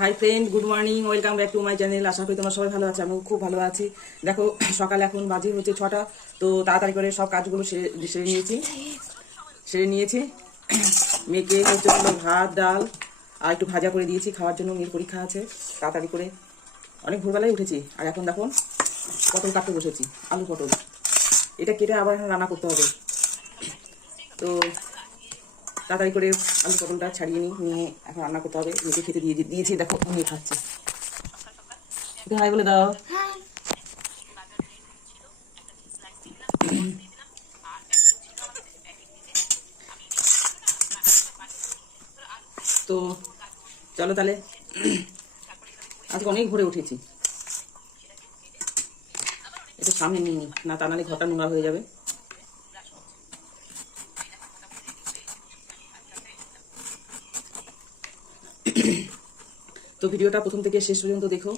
Hi friend good morning welcome back to my channel আশা করি তোমরা সবাই ভালো আছে আমি খুব ভালো আছি। দেখো, সকাল এখন বাজে হচ্ছে ছটা, তো তাড়াতাড়ি করে সব কাজগুলো সেরে সেরে নিয়েছি। সেরে নিয়েছি। মেয়েকে হচ্ছে ভাত, ডাল, আর একটু ভাজা করে দিয়েছি, খাওয়ার জন্য মেয়ের পরীক্ষা আছে। তাড়াতাড়ি করে অনেক ভোরবেলায় উঠেছি, আর এখন দেখো পটল কাটতে বসেছি, আলু পটল। এটা কেটে আবার রান্না করতে হবে। তো তাড়াতাড়ি করে আলু পটলটা ছাড়িয়ে নিই, নিয়ে এখন রান্না করতে হবে। মেয়েকে খেতে দিয়ে দিয়েছি, দেখো নিয়ে খাচ্ছে। হাই বলে দাও। তো, চলো তাহলে। আজকে অনেক ভোরে উঠেছি। এটা সামনে নিয়ে নি। না, তা নাহলে ঘরটা নোংরা হয়ে যাবে। তো ভিডিওটা প্রথম থেকে শেষ পর্যন্ত দেখো।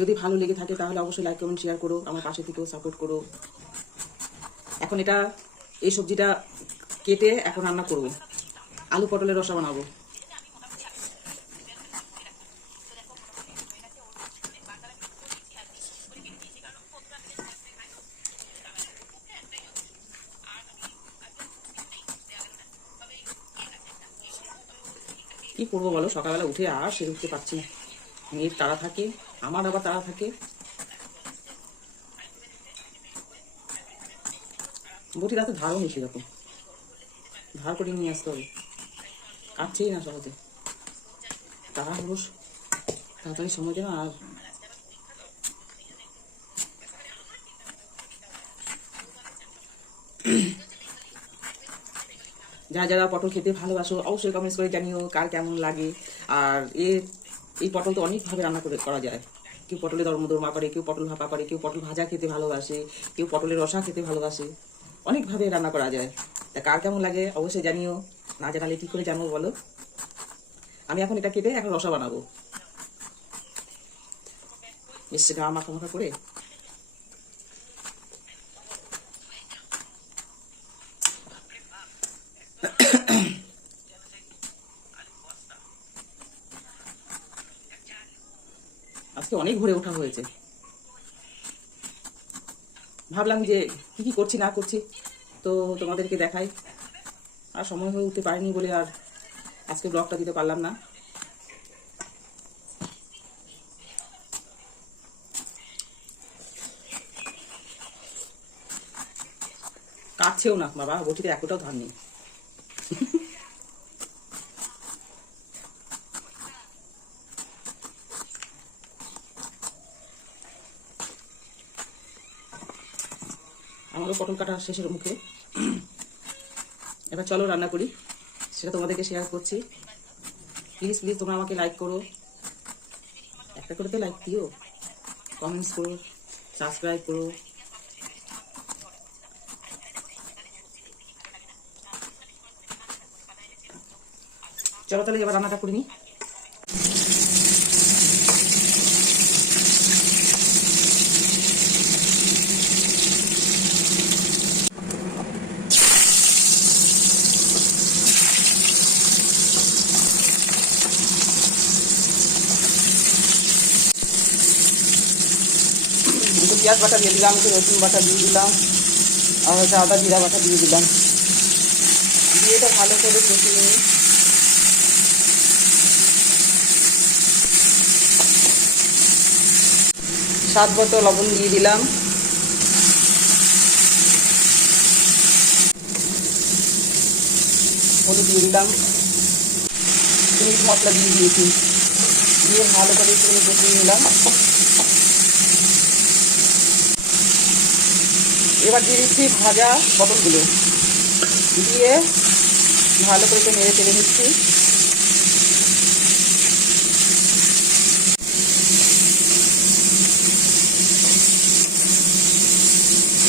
যদি ভালো লেগে থাকে তাহলে অবশ্যই লাইক কমেন্ট শেয়ার করো, আমার পাশে থেকেও সাপোর্ট করো। এখন এটা, এই সবজিটা কেটে এখন রান্না করব। আলু পটলের রসা বানাবো। কি করব বলো? সকালবেলা উঠে আর সেরে উঠতে পারছি না। মেয়ের তারা থাকে, আমার আবার তারা থাকে। বটি তো ধারও নেই সেরকম। ধার করে নিয়ে আসতে হবে। কাটছেই না সহজে। তারা তাড়াতাড়ি সময় যেন আর যারা যারা পটল খেতে ভালোবাসো, অবশ্যই কমেন্টস করে জানিও কার কেমন লাগে। আর এই পটল তো অনেকভাবে রান্না করে, করা যায়। কেউ পটলের দরমদরমা করে কেউ পটল ভাপা করে কেউ পটল ভাজা খেতে ভালোবাসে, কেউ পটলের রসা খেতে ভালোবাসে। অনেকভাবে রান্না করা যায়। তা কার কেমন লাগে অবশ্যই জানিও। না জানালে কী করে জানব বলো? আমি এখন এটা কেটে এখন রসা বানাবো। মিষ্টি গা মাখা মাখা করে? আজকে অনেক ঘুরে ওঠা হয়েছে। ভাবলাম যে, কি কি করছি, না করছি, তো তোমাদেরকে দেখাই। আর সময় হয়ে উঠতে পারিনি বলে আর আজকে ব্লগটা দিতে পারলাম না। কাটছেও না, বাবা, বটিতে এতটাও ধান নেই। আমারও পটল কাটা শেষের মুখে। এবার চলো রান্না করি। সেটা তোমাদেরকে শেয়ার করছি। প্লিজ প্লিজ তোমরা আমাকে লাইক করো। একটা করে তো লাইক দিও। কমেন্টস করো। সাবস্ক্রাইব করো। চলো তাহলে এবার রান্নাটা করে নিই একটু পেঁয়াজ বাটা দিয়ে দিলাম একটু রসুন বাটা দিয়ে দিলাম, আর হচ্ছে আদা, জিরা বাটা দিয়ে দিলাম। দিয়ে এটা ভালো করে কষিয়ে নিই স্বাদ মতো লবণ দিয়ে দিলাম। হলুদ দিয়ে দিলাম। মশলা দিয়ে দিয়েছি। দিয়ে ভালো করে একটু কষিয়ে নিলাম। এবার দিয়ে দিচ্ছি ভাজা পটলগুলো। দিয়ে ভালো করে একটু নেড়ে তেলে নিচ্ছি।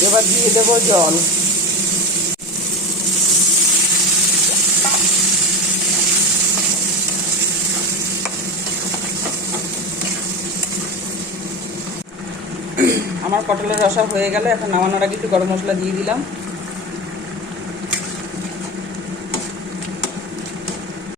এবার দিয়ে দেবো জল। আমার পটলের রসা হয়ে গেল এখন নামানোর আগে একটু গরম মশলা দিয়ে দিলাম।